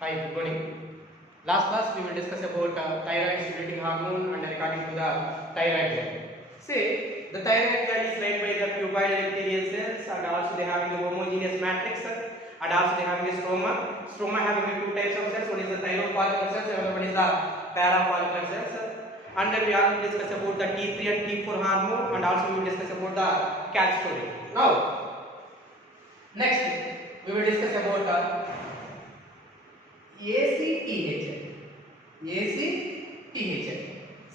Hi, good morning. Last class we will discuss about thyroid stimulating hormone and according to the thyroid gland. See, the thyroid gland is made by the cuboid epithelial cells and also they have the homogeneous matrix and also they have the stroma. Stroma having the two types of cells. One is the thyroid follicular cells and another one is the parafollicular cells. And then we will discuss about the T3 and T4 hormone and also we will discuss about the cat story. Now, next we will discuss about ACTH.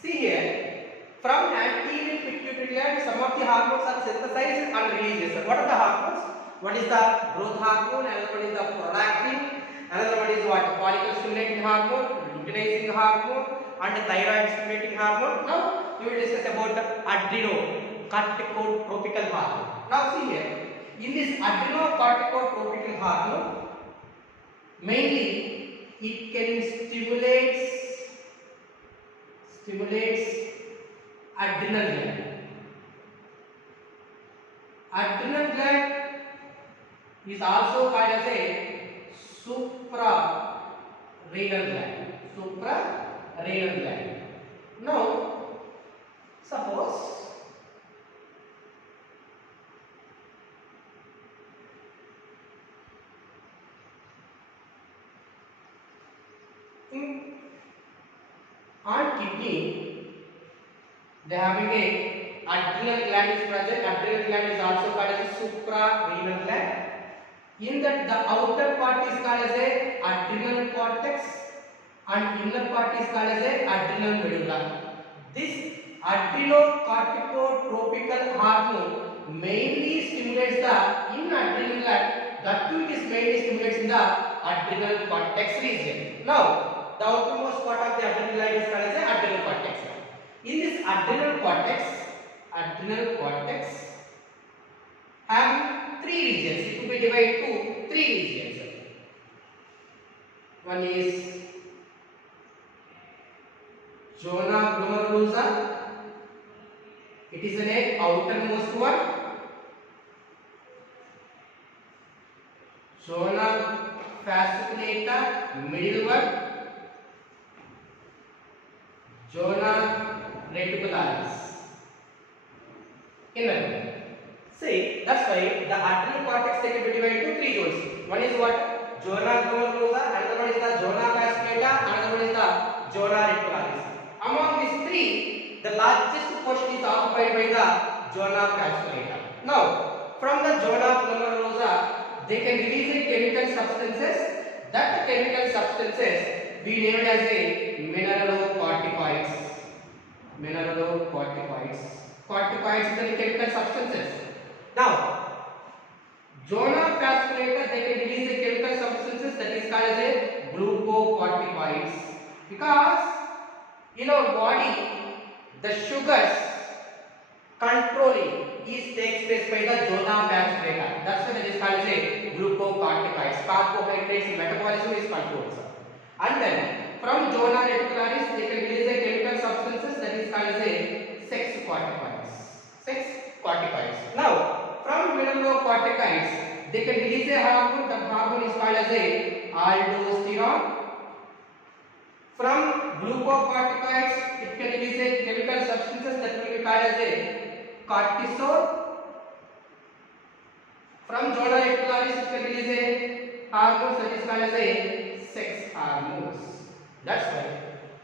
See here, from anterior pituitary gland, some of the hormones are synthesized and released. What are the hormones? One is the growth hormone, another one is the prolactin, another one is what? Follicle stimulating hormone, luteinizing hormone, and thyroid stimulating hormone. Now we will discuss about adrenocorticotropical hormone. Now see here, in this adrenocorticotropical hormone, mainly it can stimulates adrenal gland. Adrenal gland is also called as a suprarenal gland. Suprarenal gland. Now, suppose on kidney they having a adrenal gland is present. Adrenal gland is also called as a suprarenal gland. In that the outer part is called as a adrenal cortex and inner part is called as a adrenal medulla. This adrenocorticotropical hormone mainly stimulates the in adrenal gland. That too it is mainly stimulates in the adrenal cortex region. Now the outermost part of the adrenal gland is called as the adrenal cortex. In this adrenal cortex have three regions. It will be divided to three regions. One is zona glomerulosa. It is an outermost one. Zona fasciculata, middle one. Zona reticularis, inner one. See, that's why the adrenal cortex can be divided into three zones. One is what? Zona glomerulosa, another one is the zona fasciculata, another one is the zona reticularis. Among these three, the largest portion is occupied by the zona fasciculata. Now, from the zona glomerulosa, they can release chemical substances. That chemical substances we named as a mineralocorticoids. Corticoids are the chemical substances. Now, zona fasciculata they can release the chemical substances that is called as a glucocorticoids. Because in our body the sugars controlling takes place by the zona fasciculata. That's why that is called as a glucocorticoids. Carbohydrates metabolism is controlled. And then from zona reticularis they can release the chemical substances that is called as a sex corticoids. Now from mineralocorticoids they can release a hormone. The hormone is called as a aldosterone. From glucocorticoids it can release a chemical substances that will be called as a cortisol. From zona reticularis it can release a hormone that is called as a sex hormones. That's why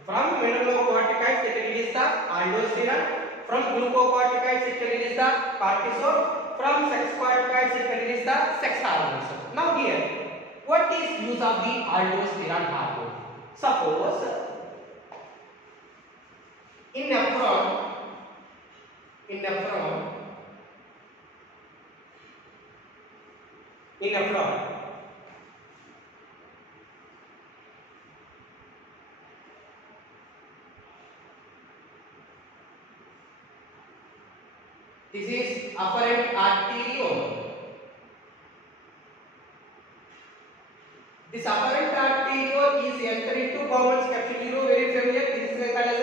from mineralocorticoids they can release the aldosterone. From glucocorticoids it can release the cortisol. From sex corticoids it can release the sex hormones. Now here, what is use of the aldosterone hormone? Suppose in nephron this is afferent arteriole. This afferent arteriole is enter into Bowman's capsule. You know very familiar. This is called as a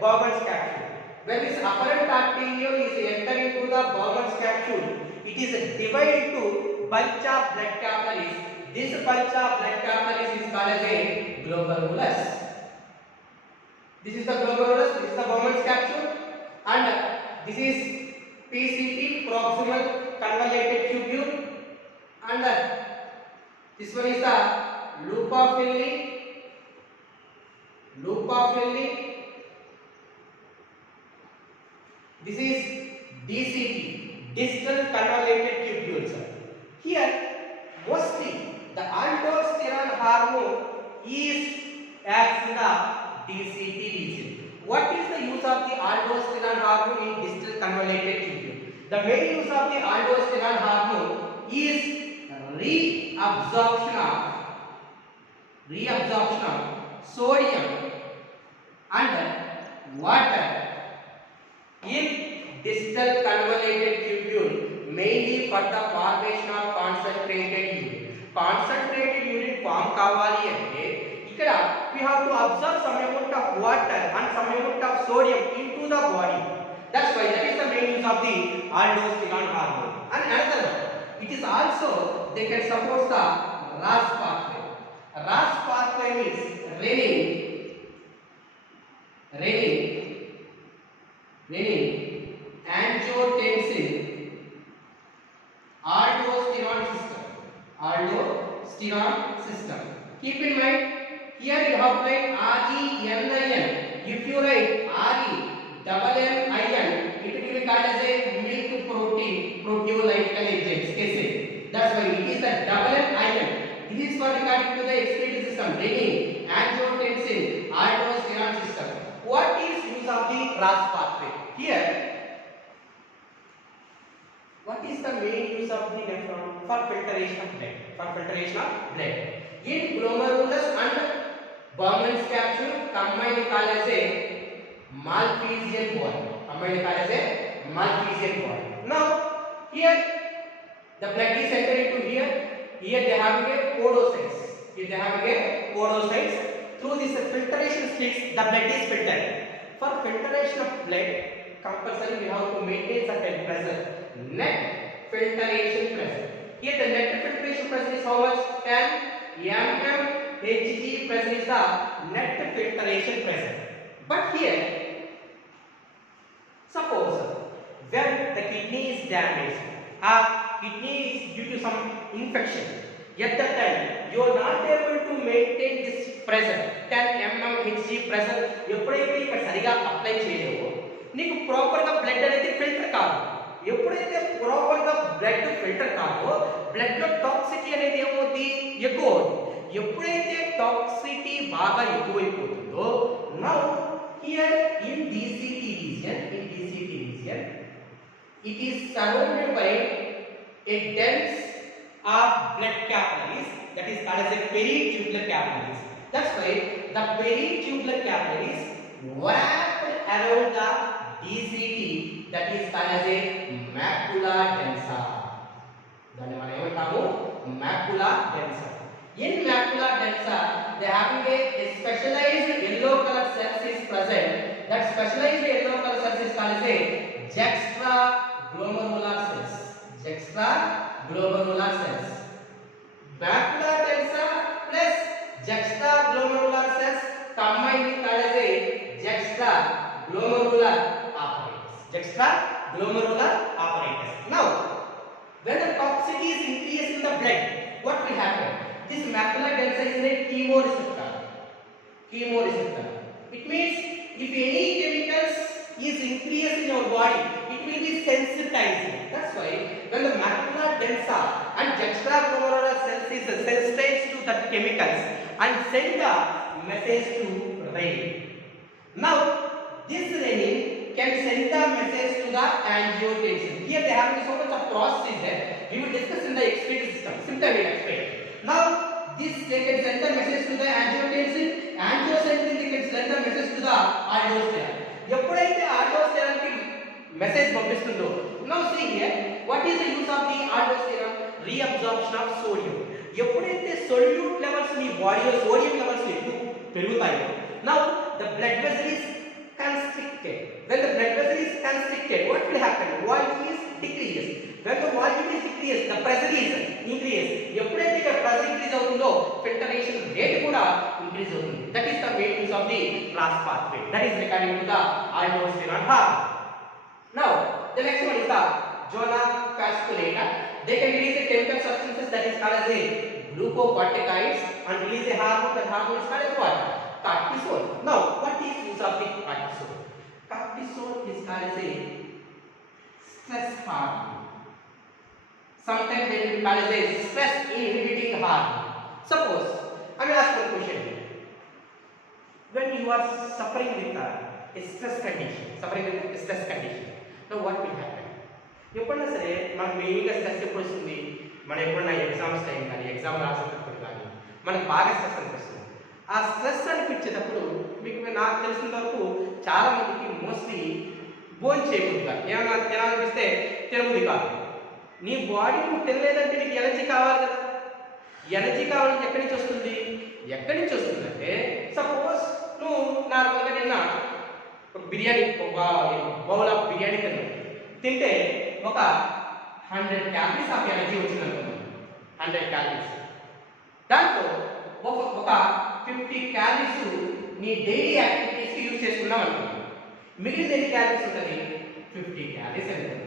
Bowman's capsule. When this afferent arteriole is enter into the Bowman's capsule, it is divided into bunch of blood capillaries. this bunch of blood capillaries is called as a glomerulus. This is the glomerulus, this is the Bowman's capsule, and this is PCT, proximal convoluted tubule, and this one is the loop of Henle. This is DCT, distal convoluted tubules. Here, mostly the aldosterone hormone is acts in the DCT region. What is the use of the aldosterone hormone in distal convoluted tubule? The main use of the aldosterone hormone is reabsorption of sodium and water in distal convoluted tubule, mainly for the formation of concentrated urine. Concentrated urine form kavali ante ikkada we have to absorb some amount of water and some amount of sodium into the body. That's why that is the main use of the aldosterone hormone. And another one, it is also they can support the RAS pathway. RAS pathway means renin, angiotensin, aldosterone system. Keep in mind, here you have write RENIN. If you write RENNIN, it will be called as a milk protein, proteolytic agents, casein. That's why it is a double NIN. This is for regarding to the excretory system, renin, angiotensin, aldosterone system. What is use of the RAS pathway? Here, what is the main use of the nephron? For filtration of blood. In glomerulus and Bowman's capsule combined called as a Malpighian body. Now, here the blood is entered into here. Here they have a podocytes. Through this filtration slits, the blood is filtered. For filtration of blood, compulsory we have to maintain certain pressure. Net filtration pressure. Here the net filtration pressure is how much? 10 mmHg pressure is the net filtration pressure. But here, suppose when the kidney is damaged or kidney is due to some infection, at that time you are not able to maintain this pressure 10 mmHg pressure. ఎప్పుడైతే ఇక్కడ సరిగా apply చేయలేవో నీకు proper గా blood అనేది filter కాదు. ఎప్పుడైతే proper గా blood filter కాదో బ్లడ్ లో టాక్సిటీ అనేది ఏమవుతుంది? ఎక్కువ అవుతుంది. ఎప్పుడైతే టాక్సిటీ బాగా ఎక్కువైపోతుందో, now here in DCT region, it is surrounded by a dense of blood capillaries, that is called as a peritubular capillaries. That's why the peritubular capillaries wrapped around the DCT, that is called as a macula densa. దాన్ని మనం ఏమంటాము? Macula densa. In macula densa, they having a specialized yellow color cells is present. That specialized yellow color cells is called as a juxtaglomerular cells. Macula densa plus juxtaglomerular cells combined called as a juxtaglomerular apparatus. Now, when the toxicity is increased in the blood, what will happen? This macula densa is a chemoreceptor. It means if any chemicals is increased in your body, it will be sensitizing. That's why when the macula densa and juxtaglomerular cells is sensitized to that chemicals and send a message to renin. Now, this renin can send the message to the angiotensin. Here they have so much of process there. We will discuss in the excretory system. Simply we will explain. Now, this they can send the message to the angiotensin. Angiotensin they can send the message to the aldosterone. ఎప్పుడైతే aldosterone కి message పంపిస్తుందో, now see here, what is the use of the aldosterone? Reabsorption of sodium. ఎప్పుడైతే solute levels మీ బాడీలో sodium levels పెరుగుతాయో, now the blood vessel is constricted. When the blood vessel is constricted, what will happen? Volume is decreased. When the volume is decreased, the pressure is increased. ఎప్పుడైతే ఇక్కడ pressure increase filtration rate కూడా increase అవుతుంది. That is the main use of the trans pathway. That is regarding to the aldosterone hormone. Now the next one is the zona fasciculata. They can release a chemical substances that is called as a glucocorticoids and release a hormone. That hormone is called as what? Cortisol. Now what is use of the cortisol? Cortisol is called as a stress hormone. Sometimes they will be called as a stress inhibiting hormone. Suppose I will ask one question. When you are suffering with a stress condition, now what will happen? ఎప్పుడన్నా సరే మనకు మెయిన్గా stress ఎప్పుడు వస్తుంది? మనం ఎప్పుడన్నా exams time కానీ exam రాసేటప్పుడు కానీ మనకు బాగా స్ట్రెస్ అనిపిస్తుంది. ఆ స్ట్రెస్ అనిపించేటప్పుడు మీకు నాకు తెలిసిన వరకు చాలా మందికి మోస్ట్లీ భోజనం చేయబుద్ది కాదు. ఏమన్నా తినాలనిపిస్తే తినబుద్ది కాదు. నీ బాడీ నువ్వు తినలేదంటే నీకు ఎనర్జీ కావాలి కదా. ఎనర్జీ కావాలంటే ఎక్కడి నుంచి వస్తుంది? అంటే సపోజ్ నువ్వు నార్మల్గా నిన్న ఒక బిర్యానీ, ఒక బౌల్ ఆఫ్ బిర్యానీ తింటే ఒక 100 క్యాలరీస్ ఆఫ్ ఎనర్జీ వచ్చింది అనుకున్నాను. 100 క్యాలరీస్. దాంట్లో ఒక 50 క్యాలరీస్ నీ డైలీ యాక్టివిటీస్కి యూజ్ చేసుకున్నాం అనుకున్నాను. మిగిలిన ఎన్ని క్యాలరీస్ ఉంటుంది? 50 క్యాలరీస్ అనేది.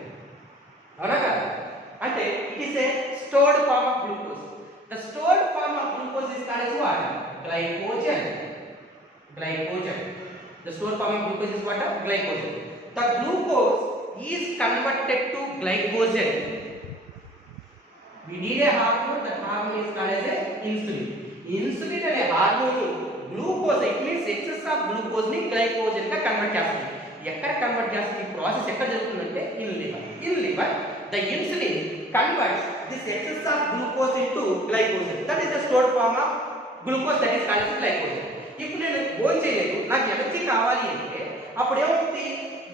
అవునా కదా? అంటే it is a stored form of glucose. The stored form of glucose is called as what? Glycogen. The stored form of glucose is what? Glycogen. The glucose is converted to glycogen. We need a hormone. That hormone is called as a insulin. Insulin అనే hormone glucose, it means excess of glucose ని glycogen గా convert చేస్తుంది. ఎక్కడ convert చేస్తుంది? ఈ process ఎక్కడ జరుగుతుందంటే in liver. The insulin converts this excess of glucose into glycogen. That is the stored form of glucose, that is called as glycogen. ఇప్పుడు నేను భోజనం చేయలేదు, నాకు ఎనర్జీ కావాలి అంటే అప్పుడు ఏమవుతుంది?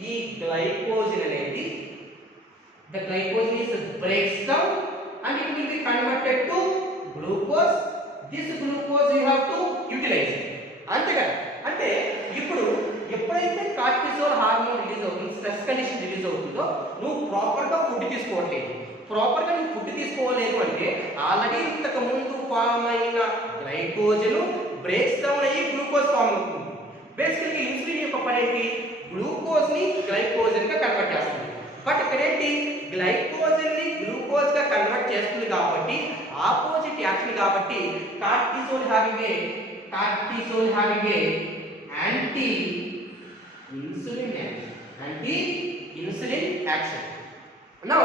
ఈ గ్లైకోజన్ అనేది the glycogen is breaks down and it will be converted to glucose. This glucose you have to utilize. అంతే కదా? అంటే ఇప్పుడు ఎప్పుడైతే కార్టిసోల్ హార్మోన్ రిలీజ్ అవుతుంది, స్ట్రెస్ కండిషన్ రిలీజ్ అవుతుందో నువ్వు ప్రాపర్గా ఫుడ్ తీసుకోవట్లేదు. ప్రాపర్గా నువ్వు ఫుడ్ తీసుకోవలేదు అంటే ఆల్రెడీ ఇంతకు ముందు ఫామ్ అయిన గ్లైకోజన్ బ్రేక్స్ డౌన్ అయ్యి గ్లూకోజ్ ఫామ్ అవుతుంది. బేసికల్లీ ఇన్సులిన్ యొక్క పని ఏంటి? గ్లూకోజ్ ని గ్లైకోజన్ గా కన్వర్ట్ చేస్తుంది. బట్ ఇక్కడ ఏంటి? గ్లైకోజన్ ని గ్లూకోజ్ గా కన్వర్ట్ చేస్తుంది కాబట్టి ఆపోజిట్ యాక్షన్ కాబట్టి cortisol having a anti insulin action. Now